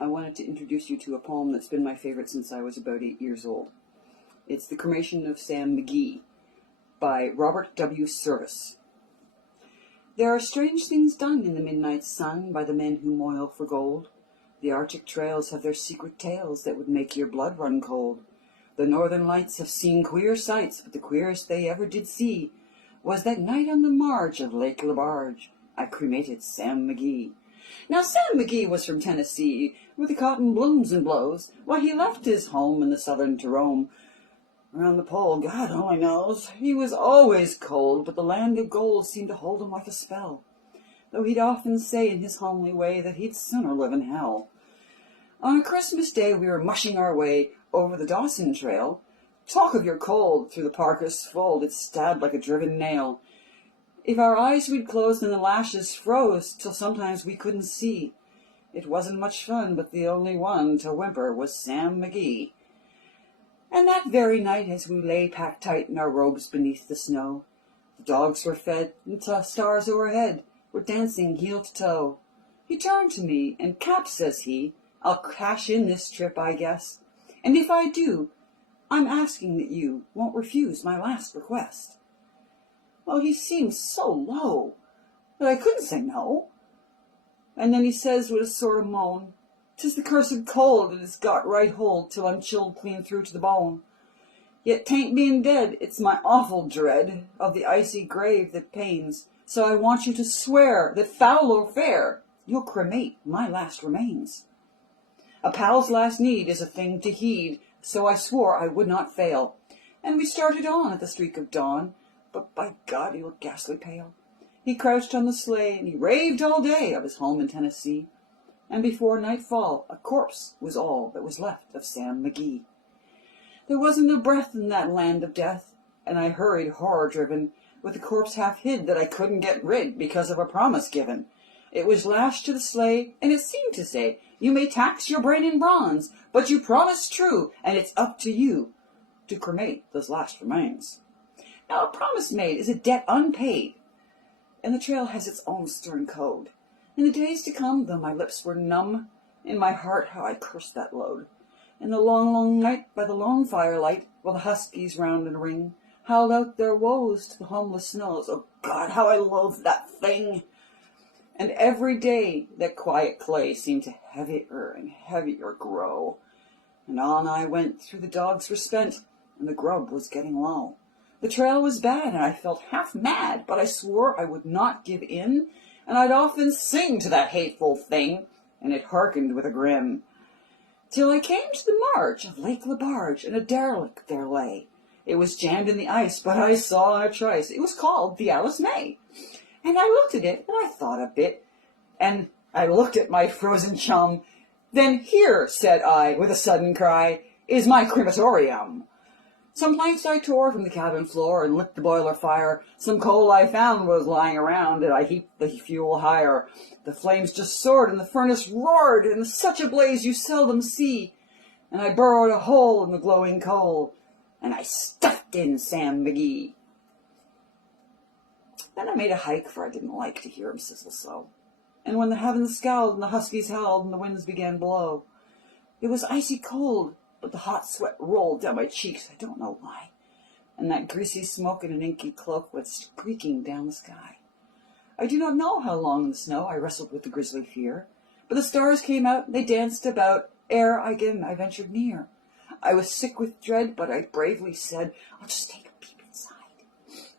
I wanted to introduce you to a poem that's been my favorite since I was about 8 years old. It's The Cremation of Sam Mcgee by Robert W. Service. There are strange things done in the midnight sun by the men who moil for gold. The Arctic trails have their secret tales that would make your blood run cold. The northern lights have seen queer sights, but the queerest they ever did see was that night on the marge of Lake Labarge I cremated Sam Mcgee. Now Sam Mcgee was from Tennessee, where the cotton blooms and blows. Why, he left his home in the southern to roam around the pole, God only knows. He was always cold, but the land of gold seemed to hold him like a spell, though he'd often say in his homely way that he'd sooner live in hell. On a Christmas day we were mushing our way over the Dawson Trail. Talk of your cold, through the parka's fold it stabbed like a driven nail. If our eyes we'd closed and the lashes froze till sometimes we couldn't see. It wasn't much fun, but the only one to whimper was Sam Mcgee. And that very night, as we lay packed tight in our robes beneath the snow, the dogs were fed and stars overhead were dancing heel to toe. He turned to me, and Cap, says he, I'll cash in this trip, I guess. And if I do, I'm asking that you won't refuse my last request. Well, he seemed so low that I couldn't say no. And then he says with a sort of moan, "'Tis the cursed cold that has got right hold till I'm chilled clean through to the bone. Yet 'tain't being dead, it's my awful dread of the icy grave that pains. So I want you to swear that foul or fair, you'll cremate my last remains." A pal's last need is a thing to heed, so I swore I would not fail. And we started on at the streak of dawn, but by God, he looked ghastly pale. He crouched on the sleigh, and he raved all day of his home in Tennessee. And before nightfall, a corpse was all that was left of Sam Mcgee. There wasn't a breath in that land of death, and I hurried horror-driven, with the corpse half hid that I couldn't get rid because of a promise given. It was lashed to the sleigh, and it seemed to say, "You may tax your brain in bronze, but you promised true, and it's up to you to cremate those last remains." Now, a promise made is a debt unpaid, and the trail has its own stern code. In the days to come, though my lips were numb, in my heart how I cursed that load. In the long, long night, by the lone firelight, while the huskies round and ring howled out their woes to the homeless snows, oh God, how I loathed that thing! And every day that quiet clay seemed to heavier and heavier grow. And on I went, through the dogs were spent, and the grub was getting low. The trail was bad, and I felt half mad, but I swore I would not give in, and I'd often sing to that hateful thing, and it hearkened with a grin. Till I came to the marge of Lake Labarge, and a derelict there lay. It was jammed in the ice, but I saw in a trice it was called the Alice May. And I looked at it, and I thought a bit, and I looked at my frozen chum. "Then here," said I, with a sudden cry, "is my crematorium." Some planks I tore from the cabin floor and lit the boiler fire. Some coal I found was lying around, and I heaped the fuel higher. The flames just soared, and the furnace roared, and such a blaze you seldom see. And I burrowed a hole in the glowing coal, and I stuffed in Sam Mcgee. Then I made a hike, for I didn't like to hear him sizzle so. And when the heavens scowled, and the huskies howled, and the winds began to blow, it was icy cold, but the hot sweat rolled down my cheeks, I don't know why, and that greasy smoke in an inky cloak went streaking down the sky. I do not know how long in the snow I wrestled with the grisly fear, but the stars came out, and they danced about, ere again I ventured near. I was sick with dread, but I bravely said, "I'll just take a peep inside.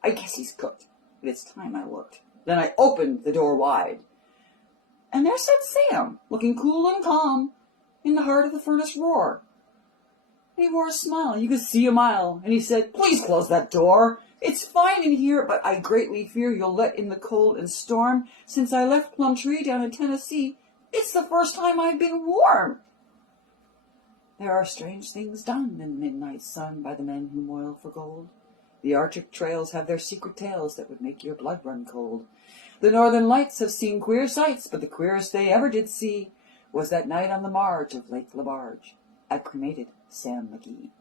I guess he's cooked." But it's time I looked. Then I opened the door wide, and there sat Sam, looking cool and calm, in the heart of the furnace roar. And he wore a smile, you could see a mile, and he said, "Please close that door. It's fine in here, but I greatly fear you'll let in the cold and storm. Since I left Plumtree down in Tennessee, it's the first time I've been warm." There are strange things done in the midnight sun by the men who moil for gold. The Arctic trails have their secret tales that would make your blood run cold. The northern lights have seen queer sights, but the queerest they ever did see was that night on the marge of Lake Labarge I cremated Sam Mcgee.